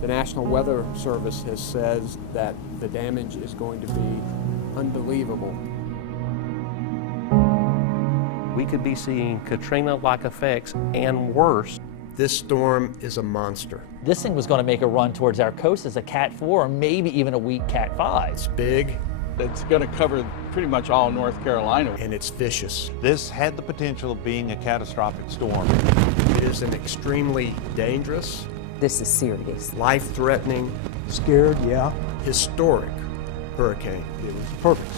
The National Weather Service has said that the damage is going to be unbelievable. We could be seeing Katrina-like effects and worse. This storm is a monster. This thing was going to make a run towards our coast as a Cat 4 or maybe even a weak Cat 5. It's big. It's going to cover pretty much all North Carolina. And it's vicious. This had the potential of being a catastrophic storm. It is an extremely dangerous, this is serious, life-threatening, scared, yeah, historic hurricane. it was perfect.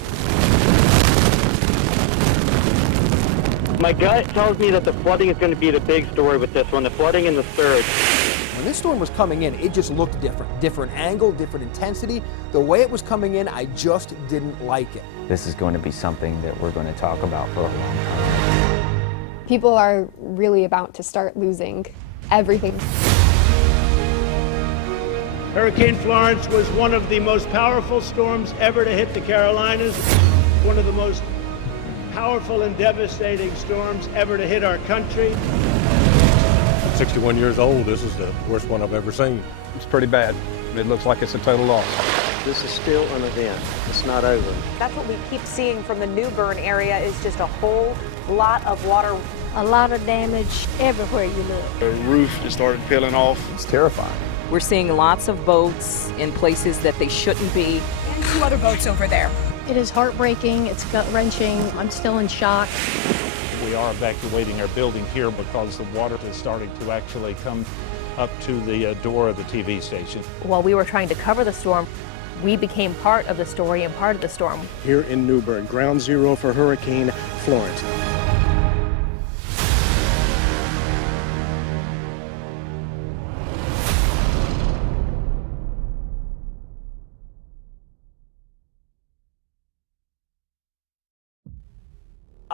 My gut tells me that the flooding is going to be the big story with this one, the flooding and the surge. When this storm was coming in, it just looked different. Different angle, different intensity. The way it was coming in, I just didn't like it. This is going to be something that we're going to talk about for a long time. People are really about to start losing everything. Hurricane Florence was one of the most powerful storms ever to hit the Carolinas. One of the most powerful and devastating storms ever to hit our country. 61 years old, this is the worst one I've ever seen. It's pretty bad. It looks like it's a total loss. This is still an event. It's not over. That's what we keep seeing from the New Bern area is just a whole lot of water. A lot of damage everywhere you look. The roof just started peeling off. It's terrifying. We're seeing lots of boats in places that they shouldn't be. And 2 other boats over there. It is heartbreaking, it's gut-wrenching, I'm still in shock. We are evacuating our building here because the water is starting to actually come up to the door of the TV station. While we were trying to cover the storm, we became part of the story and part of the storm. Here in New Bern, ground zero for Hurricane Florence.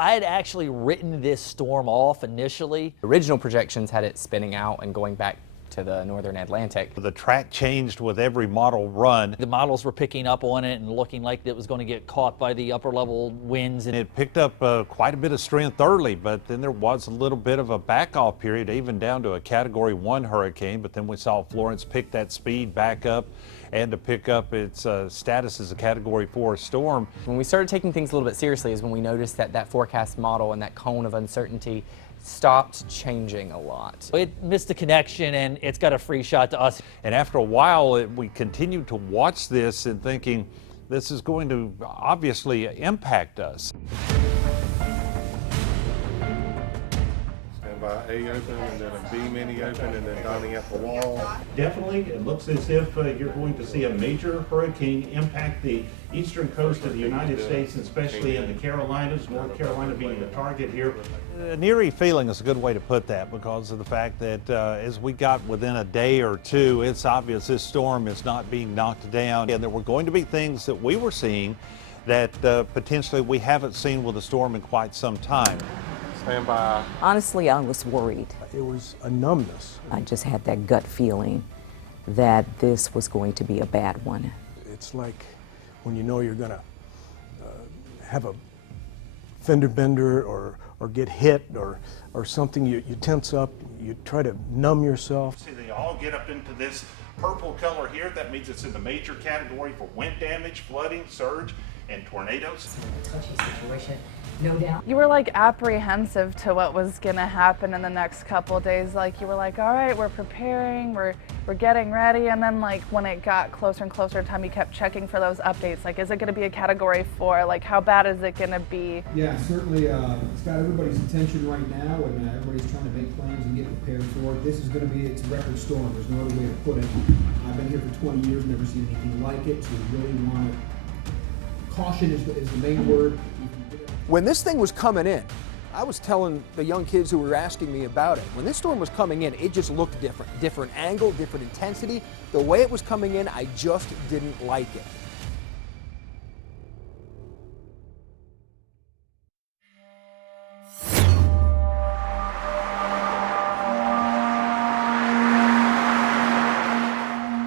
I had actually written this storm off initially. Original projections had it spinning out and going back to the northern Atlantic. The track changed with every model run. The models were picking up on it and looking like it was going to get caught by the upper level winds. And it picked up quite a bit of strength early, but then there was a little bit of a back-off period, even down to a Category 1 hurricane. But then we saw Florence pick that speed back up and to pick up its status as a Category 4 storm. When we started taking things a little bit seriously is when we noticed that that forecast model and that cone of uncertainty stopped changing a lot. It missed the connection and it's got a free shot to us. And after a while, we continued to watch this and thinking, this is going to obviously impact us. Stand by A open and then a B mini open and then dining up the wall. Definitely, it looks as if you're going to see a major hurricane impact the eastern coast of the United States, especially in the Carolinas, North Carolina being the target here. An eerie feeling is a good way to put that because of the fact that as we got within a day or two, it's obvious this storm is not being knocked down and there were going to be things that we were seeing that potentially we haven't seen with a storm in quite some time. Stand by. Honestly, I was worried. It was a numbness. I just had that gut feeling that this was going to be a bad one. It's like when you know you're going to have a fender bender or get hit or something, you tense up, you try to numb yourself. See, they all get up into this purple color here. That means it's in the major category for wind damage, flooding, surge, and tornadoes. It's a touchy situation, no doubt. You were like apprehensive to what was gonna happen in the next couple of days. Like you were like, all right, we're preparing, we're getting ready. And then like when it got closer and closer to time, you kept checking for those updates. Like, is it gonna be a Category 4? Like, how bad is it gonna be? Yeah, certainly it's got everybody's attention right now and everybody's trying to make plans and get prepared for it. This is gonna be, it's a record storm. There's no other way to put it. I've been here for 20 years, never seen anything like it. So we really want to, caution is the main word. When this thing was coming in, I was telling the young kids who were asking me about it, when this storm was coming in, it just looked different. Different angle, different intensity. The way it was coming in, I just didn't like it.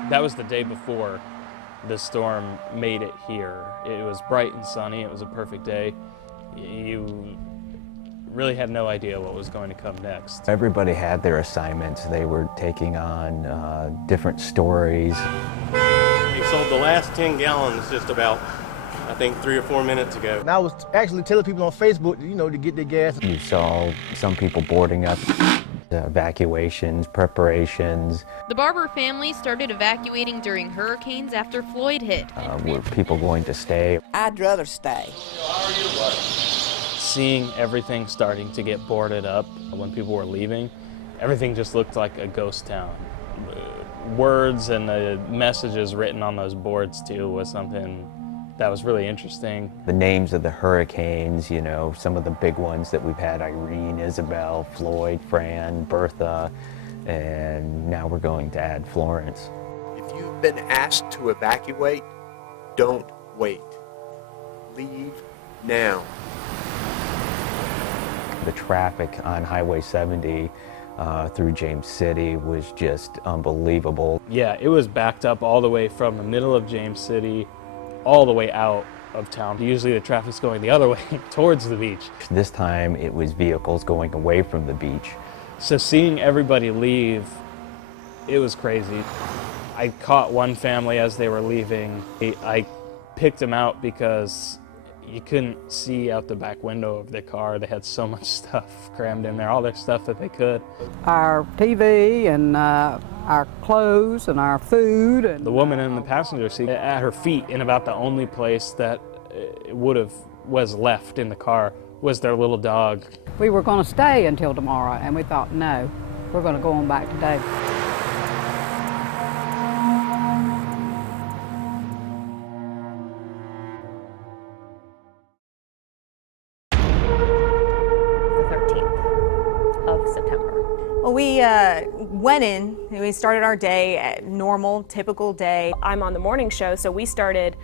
That was the day before the storm made it here. It was bright and sunny. It was a perfect day. You really had no idea what was going to come next. Everybody had their assignments. They were taking on different stories. We sold the last 10 gallons just about, I think, 3 or 4 minutes ago. And I was actually telling people on Facebook, you know, to get their gas. You saw some people boarding up, evacuations, preparations. The Barber family started evacuating during hurricanes after Floyd hit. Were people going to stay? I'd rather stay. Seeing everything starting to get boarded up when people were leaving, everything just looked like a ghost town. Words and the messages written on those boards too was something that was really interesting. The names of the hurricanes, you know, some of the big ones that we've had: Irene, Isabel, Floyd, Fran, Bertha, and now we're going to add Florence. If you've been asked to evacuate, don't wait. Leave now. The traffic on Highway 70 through James City was just unbelievable. Yeah, it was backed up all the way from the middle of James City all the way out of town. Usually the traffic's going the other way, towards the beach. This time it was vehicles going away from the beach. So seeing everybody leave, it was crazy. I caught one family as they were leaving. I picked them out because you couldn't see out the back window of their car. They had so much stuff crammed in there, all their stuff that they could. Our TV and our clothes and our food. And the woman in the passenger seat, at her feet, in about the only place that was left in the car, was their little dog. We were going to stay until tomorrow, and we thought, no, we're going to go on back today. Well, we went in, we started our day at normal, typical day. I'm on the morning show, so we started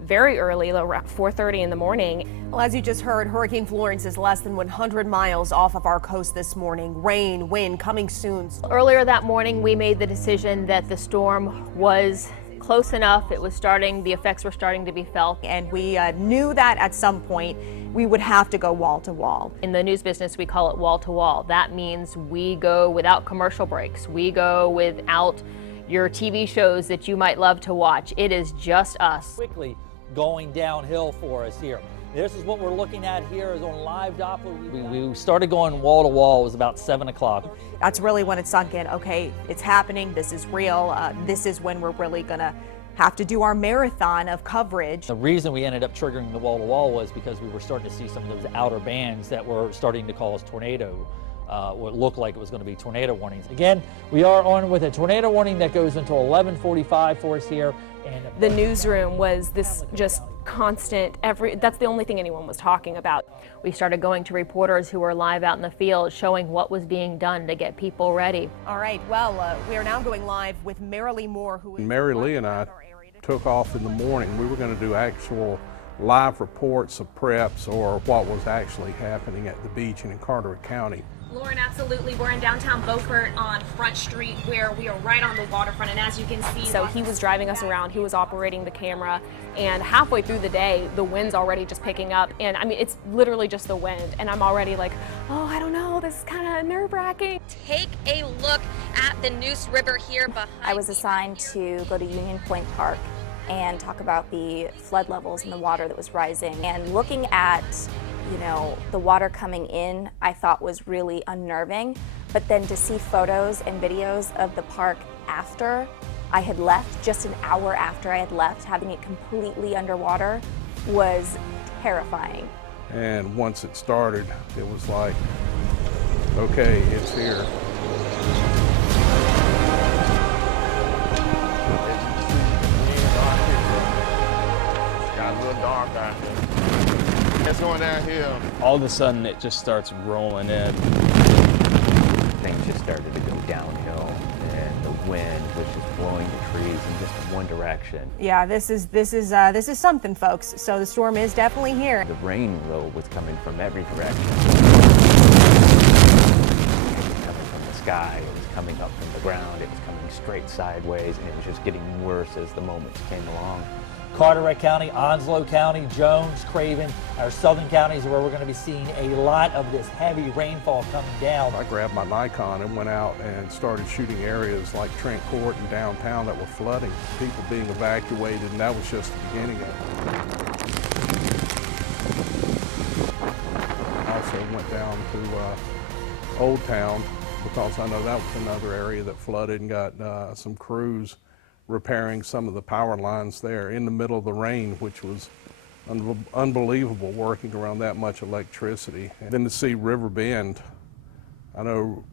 very early, around 4:30 in the morning. Well, as you just heard, Hurricane Florence is less than 100 miles off of our coast this morning. Rain, wind coming soon. Earlier that morning, we made the decision that the storm was close enough. It was starting, the effects were starting to be felt. And we knew that at some point we would have to go wall to wall. In the news business, we call it wall to wall. That means we go without commercial breaks. We go without your TV shows that you might love to watch. It is just us. Quickly going downhill for us here. This is what we're looking at here is on live Doppler. We started going wall to wall. It was about 7 o'clock. That's really when it sunk in. Okay, it's happening. This is real. This is when we're really gonna have to do our marathon of coverage. The reason we ended up triggering the wall to wall was because we were starting to see some of those outer bands that were starting to cause tornado. What looked like it was going to be tornado warnings. Again, we are on with a tornado warning that goes until 11:45 for us here. And the newsroom was this just constant, that's the only thing anyone was talking about. We started going to reporters who were live out in the field, showing what was being done to get people ready. All right, well, we are now going live with Mary Lee Moore, who is... Mary Lee and I took off in the morning. We were going to do actual live reports of preps or what was actually happening at the beach and in Carteret County. Lauren, absolutely. We're in downtown Beaufort on Front Street where we are right on the waterfront, and as you can see, so he was driving us around, he was operating the camera, and halfway through the day, the wind's already just picking up, and I mean, it's literally just the wind, and I'm already like, oh, I don't know, this is kind of nerve-wracking. Take a look at the Neuse River here behind. I was assigned to go to Union Point Park and talk about the flood levels and the water that was rising, and looking at the water coming in, I thought was really unnerving. But then to see photos and videos of the park after I had left, just an hour after I had left, having it completely underwater, was terrifying. And once it started, it was like, okay, it's here. It's got a little dark out here. It's going downhill. All of a sudden, it just starts rolling in. Things just started to go downhill, and the wind was just blowing the trees in just one direction. Yeah, this is something, folks. So the storm is definitely here. The rain though was coming from every direction. It was coming from the sky. It was coming up from the ground. It was coming straight sideways, and it was just getting worse as the moments came along. Carteret County, Onslow County, Jones, Craven, our southern counties where we're going to be seeing a lot of this heavy rainfall coming down. I grabbed my Nikon and went out and started shooting areas like Trent Court and downtown that were flooding, people being evacuated, and that was just the beginning of it. I also went down to Old Town because I know that was another area that flooded, and got some crews repairing some of the power lines there in the middle of the rain, which was unbelievable working around that much electricity. And then to see River Bend, I know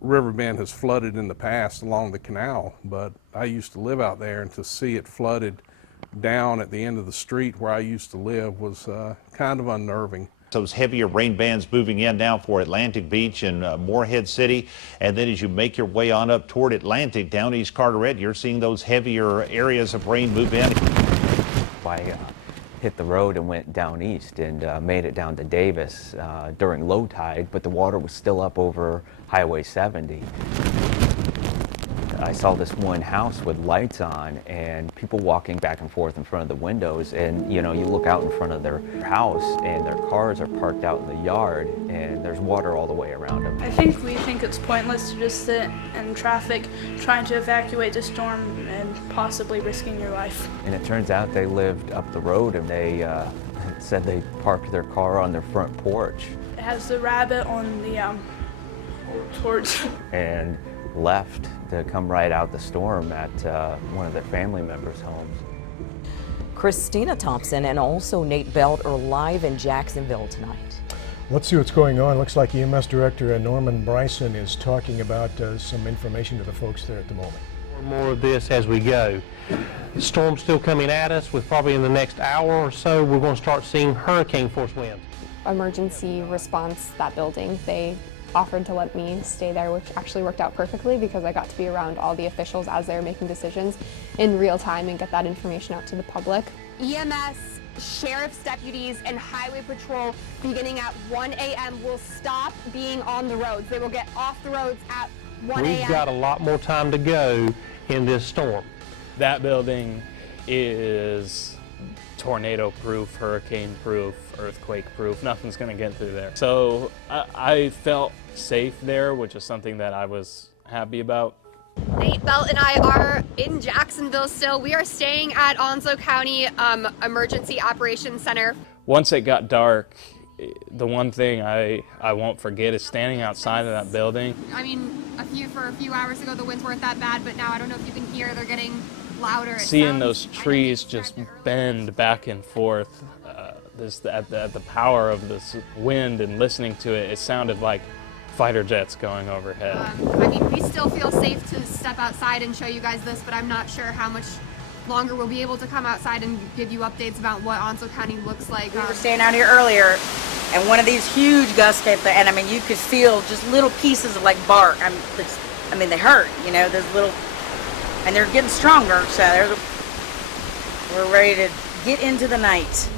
River Bend has flooded in the past along the canal, but I used to live out there, and to see it flooded down at the end of the street where I used to live was kind of unnerving. Those heavier rain bands moving in now for Atlantic Beach and Morehead City. And then as you make your way on up toward Atlantic, down East Carteret, you're seeing those heavier areas of rain move in. I hit the road and went down east and made it down to Davis during low tide, but the water was still up over Highway 70. I saw this one house with lights on and people walking back and forth in front of the windows, and you know, you look out in front of their house and their cars are parked out in the yard and there's water all the way around them. I think we think it's pointless to just sit in traffic trying to evacuate the storm and possibly risking your life. And it turns out they lived up the road, and they said they parked their car on their front porch. It has the rabbit on the porch. And left to come right out the storm at one of their family members' homes. Christina Thompson and also Nate Belt are live in Jacksonville tonight. Let's see what's going on. Looks like EMS Director Norman Bryson is talking about some information to the folks there at the moment. More of this as we go. The storm's still coming at us. With probably in the next hour or so, we're going to start seeing hurricane force winds. Emergency response, that building, they offered to let me stay there, which actually worked out perfectly because I got to be around all the officials as they were making decisions in real time and get that information out to the public. EMS, sheriff's deputies, and highway patrol beginning at 1 a.m. will stop being on the roads. They will get off the roads at 1 a.m. We've got a lot more time to go in this storm. That building is tornado-proof, hurricane-proof, earthquake-proof. Nothing's going to get through there. So I felt safe there, which is something that I was happy about. Nate Belt and I are in Jacksonville still. We are staying at Onslow County Emergency Operations Center. Once it got dark, the one thing I won't forget is standing outside of that building. I mean, for a few hours ago the winds weren't that bad, but now I don't know if you can hear, they're getting louder. Seeing those trees just bend back and forth, at the power of this wind, and listening to it, it sounded like fighter jets going overhead. I mean, we still feel safe to step outside and show you guys this, but I'm not sure how much longer we'll be able to come outside and give you updates about what Onslow County looks like. We were staying out here earlier, and one of these huge gusts came through, and I mean, you could feel just little pieces of like bark. I mean, they hurt, you know, those little, and they're getting stronger, so we're ready to get into the night.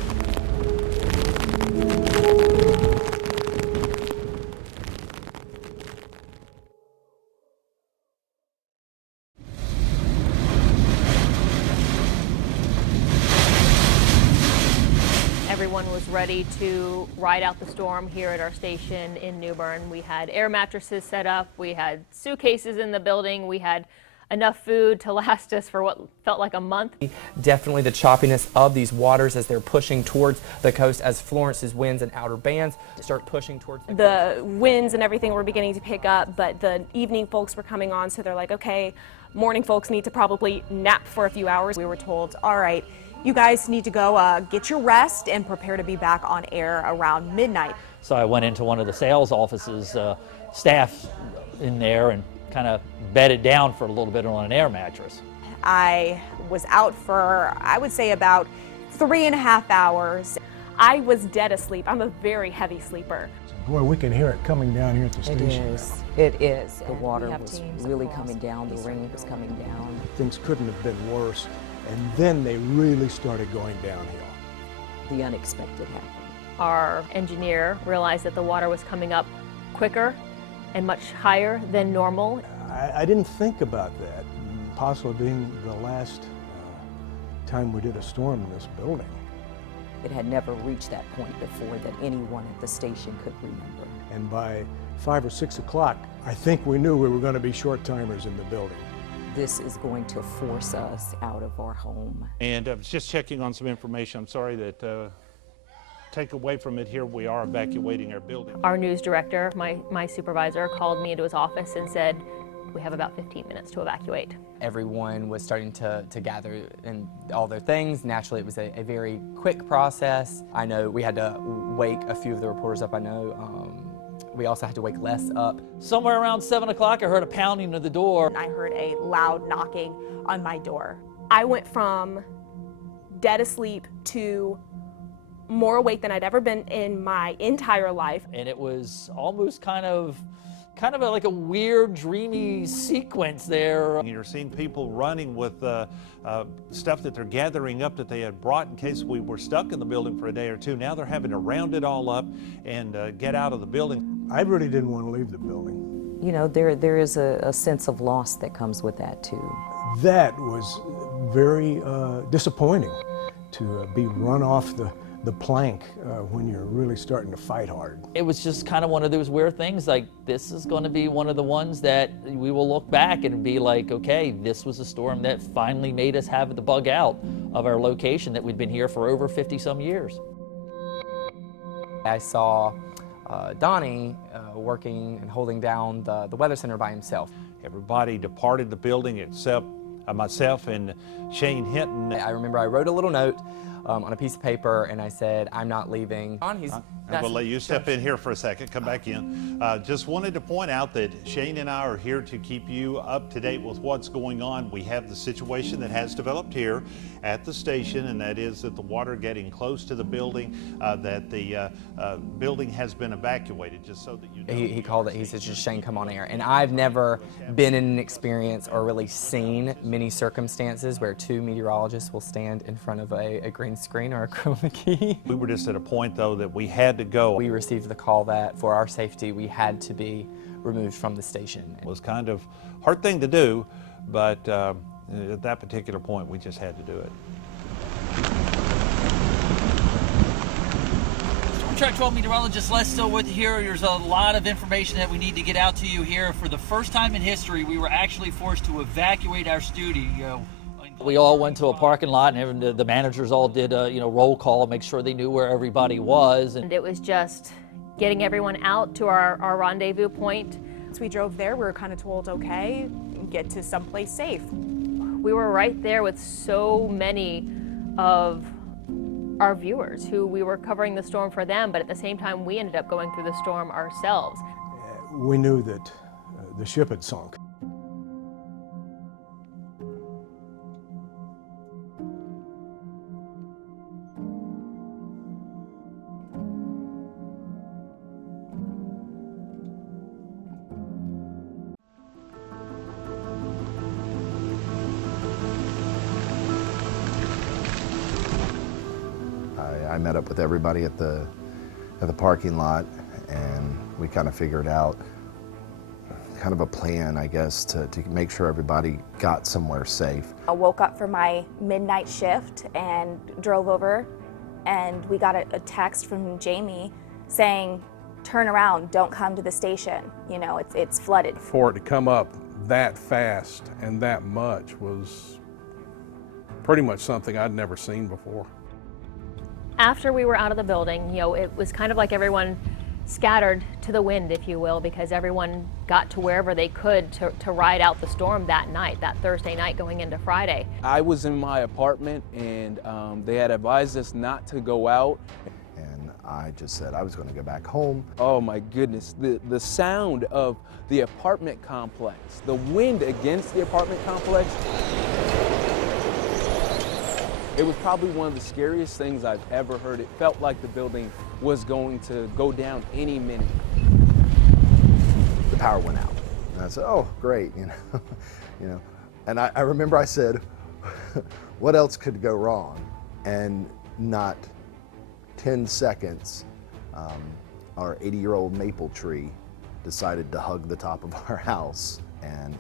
Everyone was ready to ride out the storm here at our station in New Bern. We had air mattresses set up, we had suitcases in the building, we had enough food to last us for what felt like a month. Definitely the choppiness of these waters as they're pushing towards the coast, as Florence's winds and outer bands start pushing towards the coast. The winds and everything were beginning to pick up, but the evening folks were coming on, so they're like, okay, morning folks need to probably nap for a few hours. We were told, all right, you guys need to go get your rest and prepare to be back on air around midnight. So I went into one of the sales offices, staff in there, and kind of bedded down for a little bit on an air mattress. I was out for, I would say, about 3.5 hours. I was dead asleep. I'm a very heavy sleeper. Boy, we can hear it coming down here at the station. It is. The water was really coming down. The rain was coming down. Things couldn't have been worse. And then they really started going downhill. The unexpected happened. Our engineer realized that the water was coming up quicker and much higher than normal. I didn't think about that, possibly being the last time we did a storm in this building. It had never reached that point before that anyone at the station could remember. And by 5 or 6 o'clock, I think we knew we were going to be short timers in the building. This is going to force us out of our home. And I was just checking on some information. I'm sorry that take away from it here, we are evacuating our building. Our news director, my supervisor, called me into his office and said, we have about 15 minutes to evacuate. Everyone was starting to gather in all their things. Naturally, it was a very quick process. I know we had to wake a few of the reporters up. I know we also had to wake Les up. Somewhere around 7 o'clock, I heard a pounding of the door. I heard a loud knocking on my door. I went from dead asleep to more awake than I'd ever been in my entire life. And it was almost kind of like a weird, dreamy sequence there. You're seeing people running with stuff that they're gathering up that they had brought in case we were stuck in the building for a day or two. Now they're having to round it all up and get out of the building. I really didn't want to leave the building. You know, there is a sense of loss that comes with that too. That was very disappointing, to be run off the plank when you're really starting to fight hard. It was just kind of one of those weird things, like this is going to be one of the ones that we will look back and be like, okay, this was a storm that finally made us have the bug out of our location that we'd been here for over 50 some years. I saw Donnie working and holding down the weather center by himself. Everybody departed the building except myself and Shane Hinton. I remember I wrote a little note on a piece of paper and I said, I'm not leaving. I'm going to let you step in here for a second, come back in. Just wanted to point out that Shane and I are here to keep you up to date with what's going on. We have the situation that has developed here at the station, and that is that the water getting close to the building, that the building has been evacuated, just so that you know. He called it, he said, just Shane, come on air. And I've never been in an experience or really seen many circumstances where two meteorologists will stand in front of a green screen or a chroma key. We were just at a point, though, that we had to go. We received the call that for our safety, we had to be removed from the station. It was kind of a hard thing to do, but at that particular point, we just had to do it. Storm Track 12 meteorologist Les still with you here. There's a lot of information that we need to get out to you here. For the first time in history, we were actually forced to evacuate our studio. We all went to a parking lot, and the managers all did a roll call, make sure they knew where everybody was. And it was just getting everyone out to our rendezvous point. As we drove there, we were kind of told, okay, get to someplace safe. We were right there with so many of our viewers who we were covering the storm for them, but at the same time, we ended up going through the storm ourselves. We knew that the ship had sunk. I met up with everybody at the parking lot, and we kind of figured out kind of a plan, I guess, to make sure everybody got somewhere safe. I woke up for my midnight shift and drove over, and we got a text from Jamie saying, turn around, don't come to the station, you know, it's flooded. For it to come up that fast and that much was pretty much something I'd never seen before. After we were out of the building, it was kind of like everyone scattered to the wind, if you will, because everyone got to wherever they could to ride out the storm that night, that Thursday night going into Friday. I was in my apartment, and they had advised us not to go out. And I just said I was going to go back home. Oh my goodness, the sound of the apartment complex, the wind against the apartment complex. It was probably one of the scariest things I've ever heard. It felt like the building was going to go down any minute. The power went out. And I said, oh, great, you know. And I remember I said, what else could go wrong? And not 10 seconds, our 80-year-old maple tree decided to hug the top of our house, and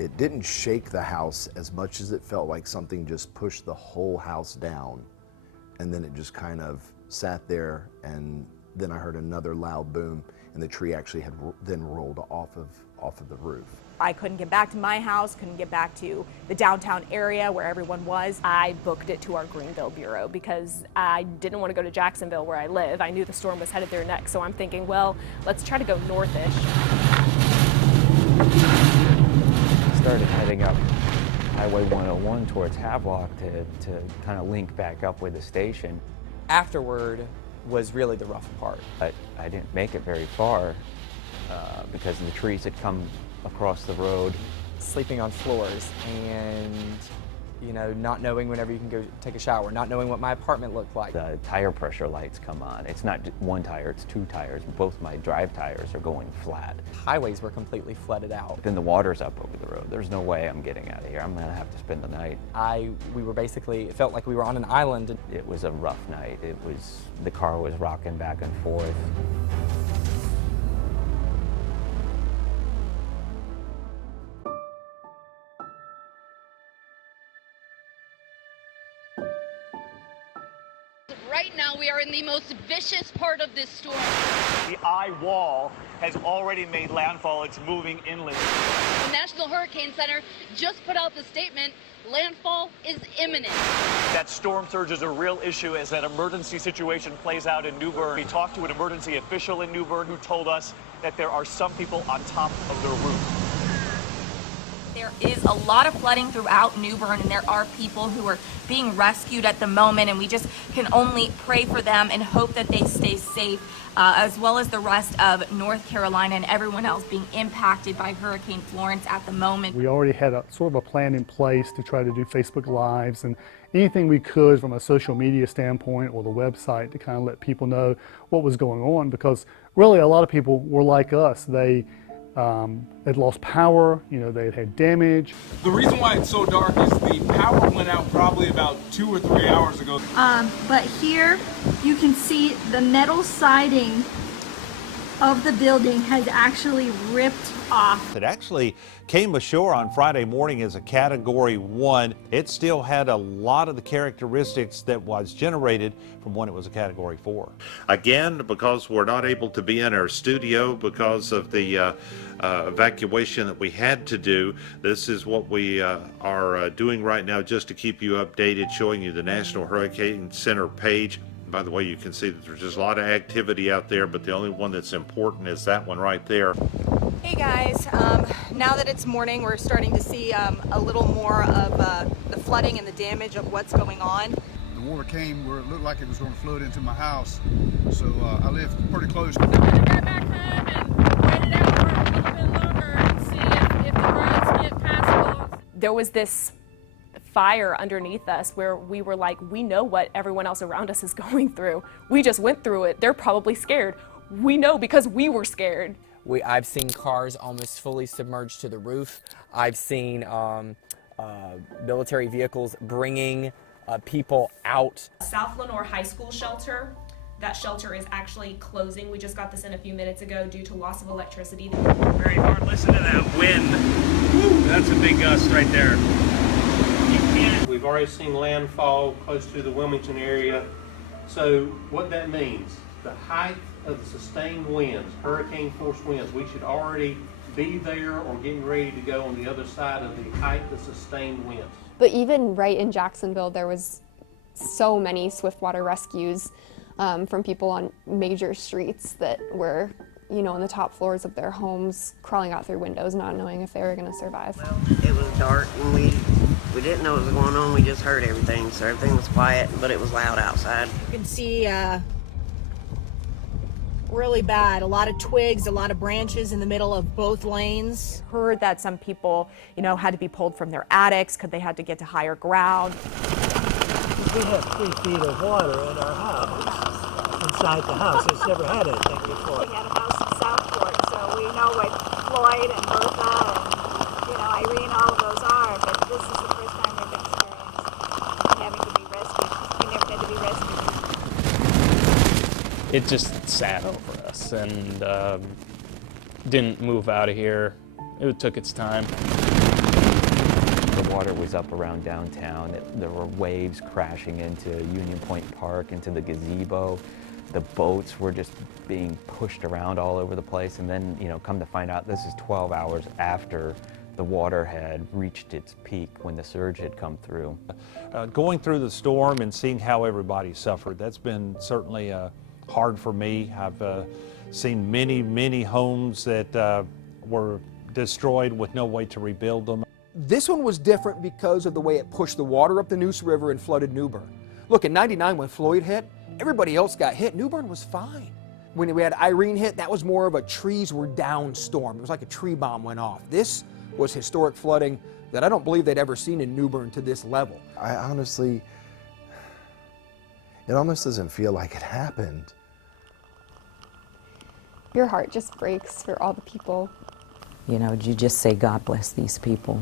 It didn't shake the house as much as it felt like something just pushed the whole house down. And then it just kind of sat there, and then I heard another loud boom, and the tree actually had then rolled off of the roof. I couldn't get back to my house, couldn't get back to the downtown area where everyone was. I booked it to our Greenville bureau because I didn't want to go to Jacksonville where I live. I knew the storm was headed there next, so I'm thinking, well, let's try to go northish. Started heading up Highway 101 towards Havelock to kind of link back up with the station. Afterward was really the rough part. But I didn't make it very far because the trees had come across the road. Sleeping on floors and, you know, not knowing whenever you can go take a shower, not knowing what my apartment looked like. The tire pressure lights come on. It's not one tire, it's two tires. Both my drive tires are going flat. Highways were completely flooded out. Then the water's up over the road. There's no way I'm getting out of here. I'm gonna have to spend the night. We were basically, it felt like we were on an island. It was a rough night. The car was rocking back and forth. Right now, we are in the most vicious part of this storm. The eye wall has already made landfall. It's moving inland. The National Hurricane Center just put out the statement, landfall is imminent. That storm surge is a real issue as that emergency situation plays out in New Bern. We talked to an emergency official in New Bern who told us that there are some people on top of their roof. There is a lot of flooding throughout New Bern, and there are people who are being rescued at the moment, and we just can only pray for them and hope that they stay safe, as well as the rest of North Carolina and everyone else being impacted by Hurricane Florence at the moment. We already had a sort of a plan in place to try to do Facebook Lives and anything we could from a social media standpoint or the website to kind of let people know what was going on, because really a lot of people were like us. They had lost power, you know, they had damage. The reason why it's so dark is the power went out probably about 2 or 3 hours ago. But here you can see the metal siding of the building has actually ripped off. It actually came ashore on Friday morning as a Category 1. It still had a lot of the characteristics that was generated from when it was a Category 4. Again, because we're not able to be in our studio because of the evacuation that we had to do, this is what we are doing right now just to keep you updated, showing you the National Hurricane Center page. By the way, you can see that there's just a lot of activity out there, but the only one that's important is that one right there. Hey guys, now that it's morning, we're starting to see a little more of the flooding and the damage of what's going on. The water came where it looked like it was going to flood into my house, so I live pretty close. I'm going to go back home and wait it out for a little bit longer and see if the roads get passable. There was this fire underneath us where we were like, we know what everyone else around us is going through. We just went through it. They're probably scared. We know because we were scared. I've seen cars almost fully submerged to the roof. I've seen military vehicles bringing people out. South Lenoir High School shelter, that shelter is actually closing. We just got this in a few minutes ago due to loss of electricity. Very hard. Listen to that wind. Woo, that's a big gust right there. We've already seen landfall close to the Wilmington area. So what that means, the height of the sustained winds, hurricane force winds, we should already be there or getting ready to go on the other side of the height of sustained winds. But even right in Jacksonville, there was so many swiftwater rescues from people on major streets that were, you know, on the top floors of their homes, crawling out through windows, not knowing if they were going to survive. Well, it was dark and we didn't know what was going on. We just heard everything, so everything was quiet, but it was loud outside. You can see really bad, a lot of twigs, a lot of branches in the middle of both lanes. Heard that some people, you know, had to be pulled from their attics because they had to get to higher ground. We have 3 feet of water in our house, inside the house. It's never had anything before. We had a house in Southport, so we know what Floyd and Bertha and, you know, Irene, all of those are, but this is the first time we've experienced having to be rescued. We never had to be rescued. It just sat over us and didn't move out of here. It took its time. water was up around downtown. There were waves crashing into Union Point Park, into the gazebo. The boats were just being pushed around all over the place. And then, you know, come to find out, this is 12 hours after the water had reached its peak when the surge had come through. Going through the storm and seeing how everybody suffered, that's been certainly hard for me. I've seen many homes that were destroyed with no way to rebuild them. This one was different because of the way it pushed the water up the Neuse River and flooded New Bern. Look, in '99 when Floyd hit, everybody else got hit. New Bern was fine. When we had Irene hit, that was more of a trees were down storm. It was like a tree bomb went off. This was historic flooding that I don't believe they'd ever seen in New Bern to this level. I honestly, it almost doesn't feel like it happened. Your heart just breaks for all the people. You know, you just say, God bless these people,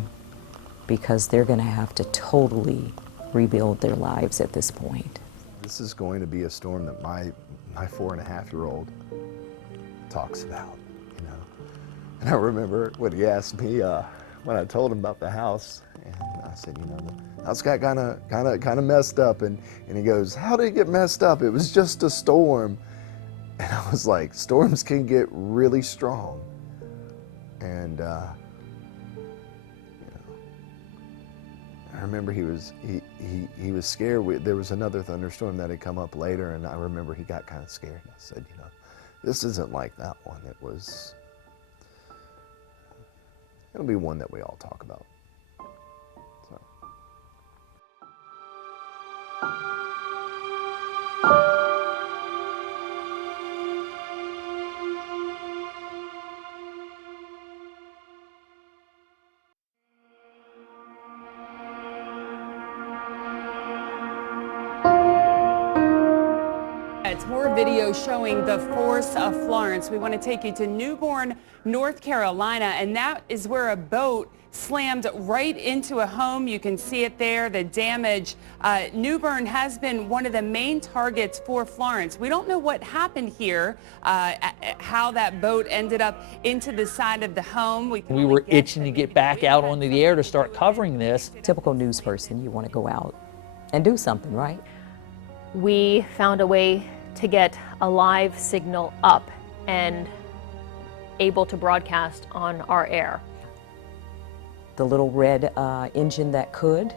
because they're going to have to totally rebuild their lives at this point. This is going to be a storm that my 4.5-year-old talks about, you know. And I remember when he asked me, when I told him about the house, and I said, you know, the house got kind of messed up, and he goes, how did it get messed up? It was just a storm. And I was like, storms can get really strong. And, you know, I remember he was scared. There was another thunderstorm that had come up later, and I remember he got kind of scared. I said, you know, this isn't like that one. It'll be one that we all talk about. So. It's more video showing the force of Florence. We want to take you to New Bern, North Carolina, and that is where a boat slammed right into a home. You can see it there, the damage. New Bern has been one of the main targets for Florence. We don't know what happened here, how that boat ended up into the side of the home. We were itching to get back out onto the air to start covering this. Typical news person, you want to go out and do something, right? We found a way to get a live signal up and able to broadcast on our air. The little red engine that could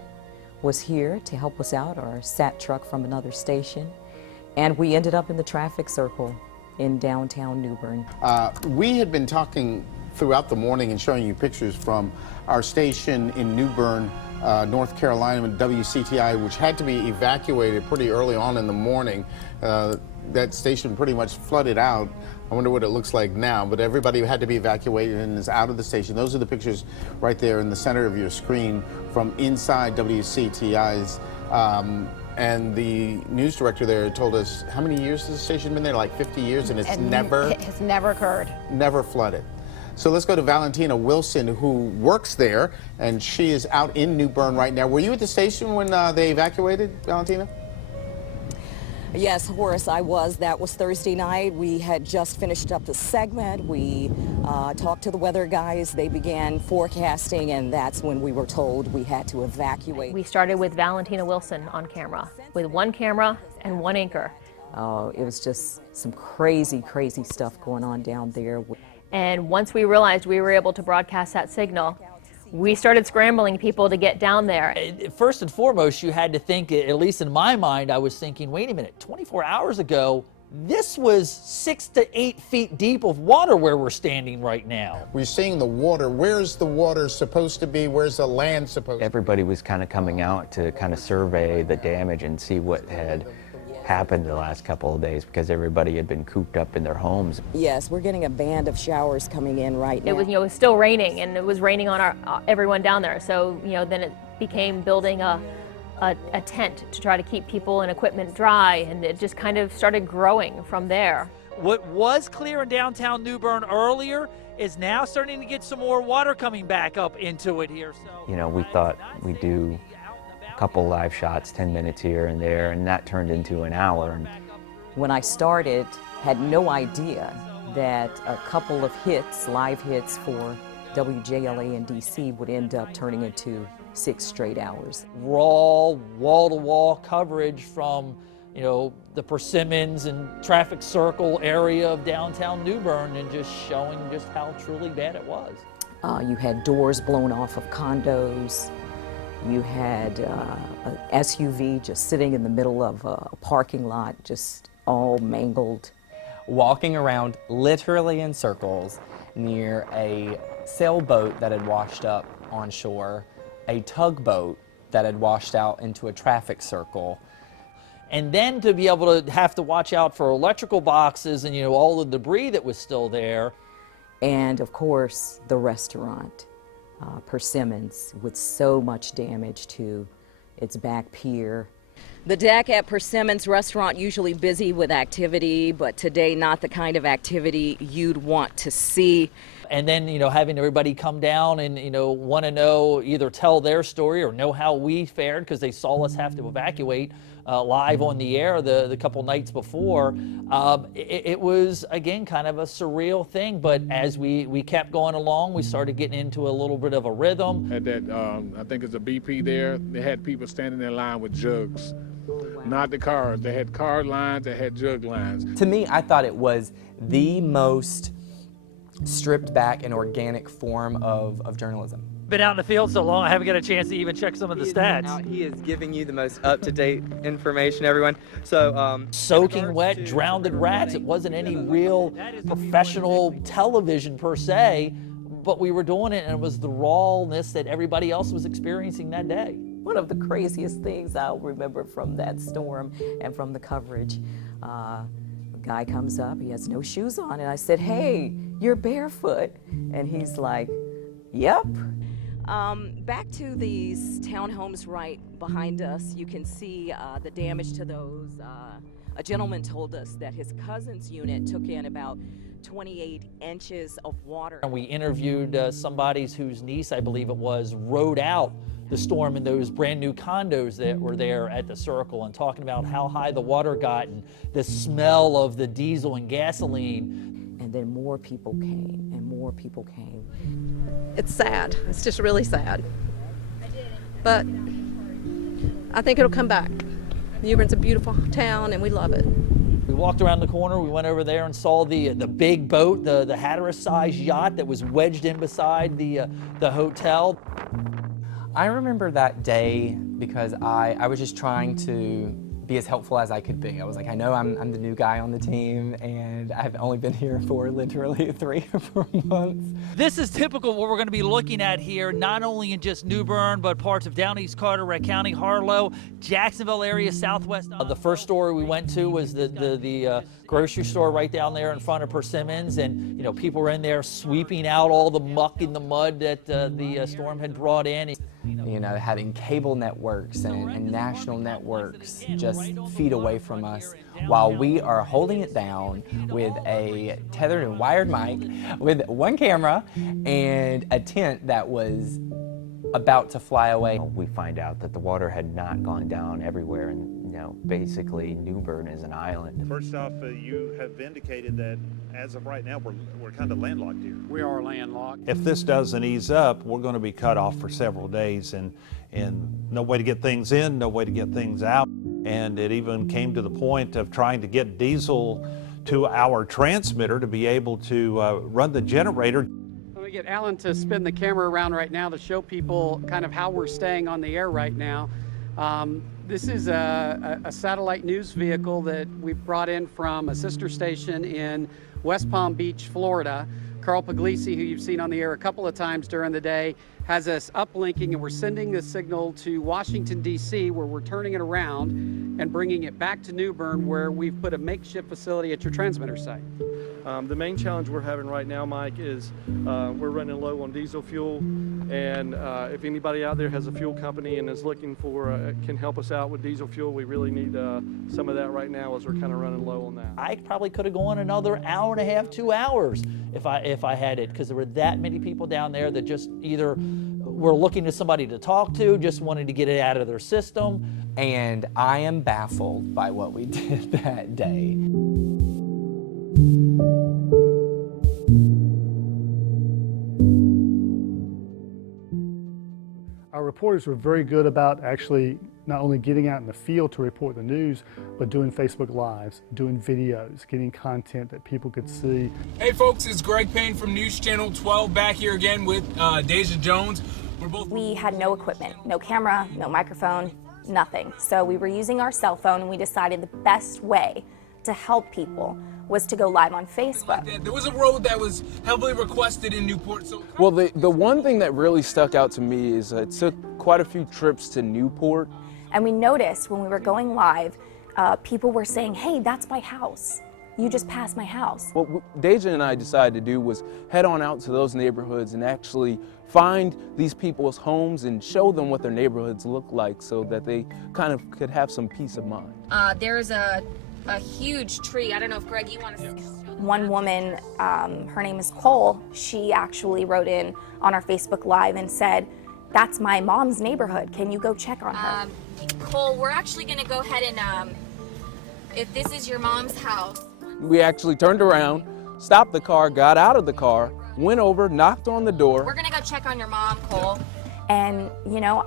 was here to help us out, our SAT truck from another station, and we ended up in the traffic circle in downtown New Bern. We had been talking throughout the morning and showing you pictures from our station in New Bern, North Carolina, WCTI, which had to be evacuated pretty early on in the morning. That station pretty much flooded out. I wonder what it looks like now, but everybody had to be evacuated and is out of the station. Those are the pictures right there in the center of your screen from inside WCTI's. And the news director there told us, how many years has the station been there? Like 50 years, and it has never occurred. Never flooded. So let's go to Valentina Wilson, who works there, and she is out in New Bern right now. Were you at the station when they evacuated, Valentina? Yes, Horace, I was. That was Thursday night. We had just finished up the segment. We talked to the weather guys. They began forecasting, and that's when we were told we had to evacuate. We started with Valentina Wilson on camera, with one camera and one anchor. It was just some crazy stuff going on down there. And once we realized we were able to broadcast that signal, we started scrambling people to get down there. First and foremost, you had to think, at least in my mind, I was thinking, wait a minute, 24 hours ago, this was 6 to 8 feet deep of water where we're standing right now. We're seeing the water. Where's the water supposed to be? Where's the land supposed to be? Everybody was kind of coming out to kind of survey the damage and see what had happened the last couple of days, because everybody had been cooped up in their homes. Yes, we're getting a band of showers coming in right now. It was, it was still raining, and it was raining on everyone down there. So, then it became building a tent to try to keep people and equipment dry, and it just kind of started growing from there. What was clear in downtown New Bern earlier is now starting to get some more water coming back up into it here. So, we thought we'd do couple live shots, 10 minutes here and there, and that turned into an hour. When I started, had no idea that a couple of hits, live hits for WJLA in DC would end up turning into 6 straight hours. Raw, wall-to-wall coverage from, you know, the Persimmons and traffic circle area of downtown New Bern, and just showing just how truly bad it was. You had doors blown off of condos. You had an SUV just sitting in the middle of a parking lot, just all mangled. Walking around literally in circles near a sailboat that had washed up on shore, a tugboat that had washed out into a traffic circle. And then to be able to have to watch out for electrical boxes and, you know, all the debris that was still there. And of course, the restaurant, Persimmons, with so much damage to its back pier. The deck at Persimmons Restaurant usually busy with activity, but today not the kind of activity you'd want to see. And then, you know, having everybody come down and, you know, want to know, either tell their story or know how we fared, because they saw us have to evacuate live on the air the couple nights before. It was, again, kind of a surreal thing, but as we kept going along, we started getting into a little bit of a rhythm. At that, I think it's a BP there, they had people standing in line with jugs. Not the cars. They had car lines, they had jug lines. To me, I thought it was the most stripped back and organic form of journalism. Been out in the field so long, I haven't got a chance to even check some of the stats. He is giving you the most up-to-date information, everyone. So, soaking wet, drowned rats. It wasn't any real professional television per se, but we were doing it, and it was the rawness that everybody else was experiencing that day. One of the craziest things I'll remember from that storm and from the coverage, a guy comes up, he has no shoes on, and I said, "Hey, you're barefoot." And he's like, "Yep." Back to these townhomes right behind us, you can see the damage to those. A gentleman told us that his cousin's unit took in about 28 inches of water. And we interviewed somebody whose niece, I believe it was, rode out the storm in those brand new condos that were there at the circle, and talking about how high the water got and the smell of the diesel and gasoline. And then more people came and more people came. It's sad. It's just really sad. But I think it'll come back. New Bern's a beautiful town and we love it. We walked around the corner, we went over there and saw the big boat, the Hatteras-sized yacht that was wedged in beside the hotel. I remember that day because I was just trying to be as helpful as I could be. I was like, I know I'm the new guy on the team, and I've only been here for literally 3 or 4 months. This is typical what we're going to be looking at here, not only in just New Bern, but parts of Down East Carteret County, Harlow, Jacksonville area, Southwest. The first store we went to was the grocery store right down there in front of Persimmons, and you know, people were in there sweeping out all the muck and the mud that the storm had brought in. You know, having cable networks and national networks just feet away from us while we are holding it down with a tethered and wired mic, with one camera and a tent that was about to fly away. We find out that the water had not gone down everywhere, and you know, basically New Bern is an island. First off, you have indicated that as of right now, we're kind of landlocked here. We are landlocked. If this doesn't ease up, we're going to be cut off for several days, and no way to get things in, no way to get things out. And it even came to the point of trying to get diesel to our transmitter to be able to run the generator. Let me get Alan to spin the camera around right now to show people kind of how we're staying on the air right now. This is a satellite news vehicle that we brought in from a sister station in West Palm Beach, Florida. Carl Puglisi, who you've seen on the air a couple of times during the day, has us uplinking, and we're sending the signal to Washington, D.C., where we're turning it around and bringing it back to New Bern, where we've put a makeshift facility at your transmitter site. The main challenge we're having right now, Mike, is we're running low on diesel fuel, and if anybody out there has a fuel company and is looking for, can help us out with diesel fuel, we really need some of that right now as we're kind of running low on that. I probably could have gone another hour and a half, 2 hours if I had it, because there were that many people down there that just either were looking to somebody to talk to, just wanted to get it out of their system. And I am baffled by what we did that day. reporters were very good about actually not only getting out in the field to report the news, but doing Facebook Lives, doing videos, getting content that people could see. Hey folks, it's Greg Payne from News Channel 12 back here again with Deja Jones. We had no equipment, no camera, no microphone, nothing. So we were using our cell phone, and we decided the best way to help people was to go live on Facebook. There was a road that was heavily requested in Newport. Well, the one thing that really stuck out to me is it took quite a few trips to Newport. And we noticed when we were going live, people were saying, hey, that's my house. You just passed my house. What Deja and I decided to do was head on out to those neighborhoods and actually find these people's homes and show them what their neighborhoods look like so that they kind of could have some peace of mind. There's a huge tree. I don't know if, Greg, you want to... One woman, her name is Cole, she actually wrote in on our Facebook Live and said, that's my mom's neighborhood. Can you go check on her? Cole, we're actually going to go ahead and, if this is your mom's house. We actually turned around, stopped the car, got out of the car, went over, knocked on the door. We're going to go check on your mom, Cole. And, you know,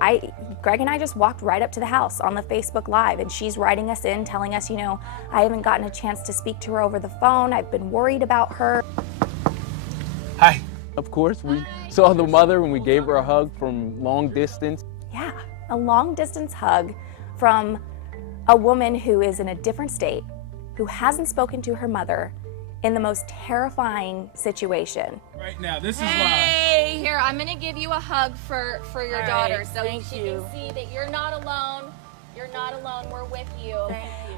Greg and I just walked right up to the house on the Facebook Live, and she's writing us in, telling us, you know, I haven't gotten a chance to speak to her over the phone. I've been worried about her. Hi. Of course, we saw the mother and we gave her a hug from long distance. Yeah, a long distance hug from a woman who is in a different state, who hasn't spoken to her mother in the most terrifying situation. Right now, this is live. Hey, here, I'm going to give you a hug for your Hi, daughter so thank she you. can see that you're not alone. You're not alone. We're with you.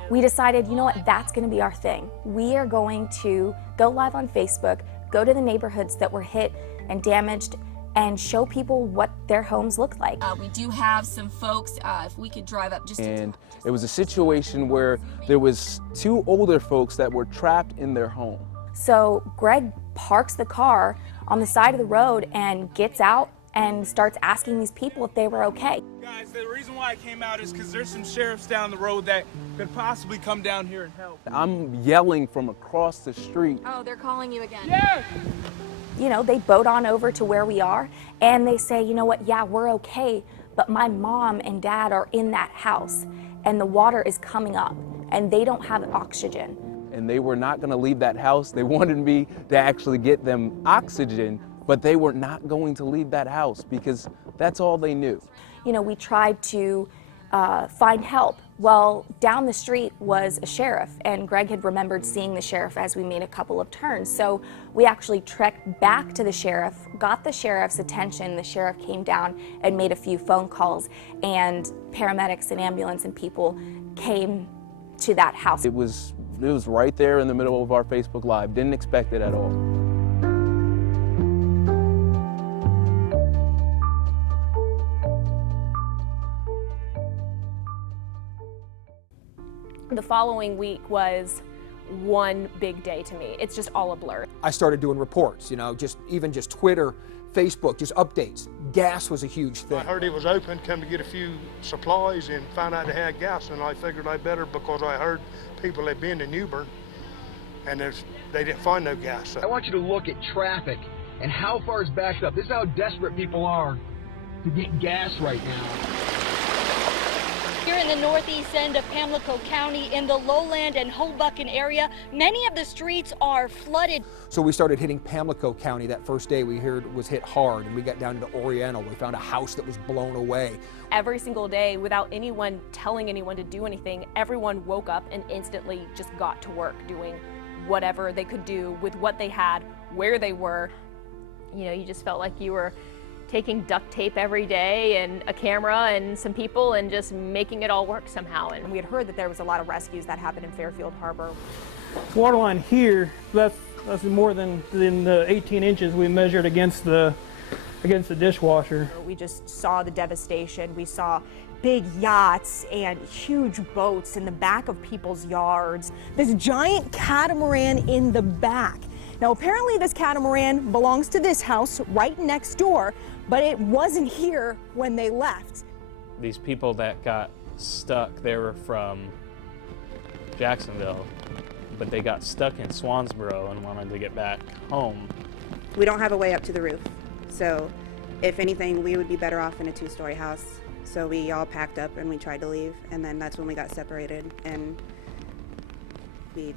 We decided, you know what, that's going to be our thing. We are going to go live on Facebook, go to the neighborhoods that were hit and damaged, and show people what their homes look like. We do have some folks, if we could drive up just And it was a situation where there was two older folks that were trapped in their home. So Greg parks the car on the side of the road and gets out and starts asking these people if they were okay. Guys, the reason why I came out is because there's some sheriffs down the road that could possibly come down here and help. I'm yelling from across the street. Oh, they're calling you again. Yes! You know, they boat on over to where we are and they say, you know what, yeah, we're okay, but my mom and dad are in that house and the water is coming up and they don't have oxygen. And they were not going to leave that house. They wanted me to actually get them oxygen, but they were not going to leave that house because that's all they knew. You know, we tried to find help. Well, down the street was a sheriff, and Greg had remembered seeing the sheriff as we made a couple of turns. So we actually trekked back to the sheriff, got the sheriff's attention. The sheriff came down and made a few phone calls, and paramedics and ambulance and people came to that house. It was right there in the middle of our Facebook Live. Didn't expect it at all. The following week was one big day to me. It's just all a blur. I started doing reports, you know, even just Twitter, Facebook, just updates. Gas was a huge thing. I heard it was open, come to get a few supplies and found out they had gas, and I figured I better because I heard people had been to New Bern and they didn't find no gas. So. I want you to look at traffic and how far it's backed up. This is how desperate people are to get gas right now. Here in the northeast end of Pamlico County, in the lowland and Hoboken area, many of the streets are flooded. So we started hitting Pamlico County that first day. We heard was hit hard, and we got down to Oriental. We found a house that was blown away. Every single day, without anyone telling anyone to do anything, everyone woke up and instantly just got to work doing whatever they could do with what they had, where they were. You know, you just felt like you were taking duct tape every day and a camera and some people and just making it all work somehow. And we had heard that there was a lot of rescues that happened in Fairfield Harbor. Water line here, that's more than the 18 inches we measured against the dishwasher. We just saw the devastation. We saw big yachts and huge boats in the back of people's yards. This giant catamaran in the back. Now apparently this catamaran belongs to this house right next door, but it wasn't here when they left. These people that got stuck, they were from Jacksonville, but they got stuck in Swansboro and wanted to get back home. We don't have a way up to the roof, so if anything, we would be better off in a 2-story house. So we all packed up and we tried to leave, and then that's when we got separated, and we,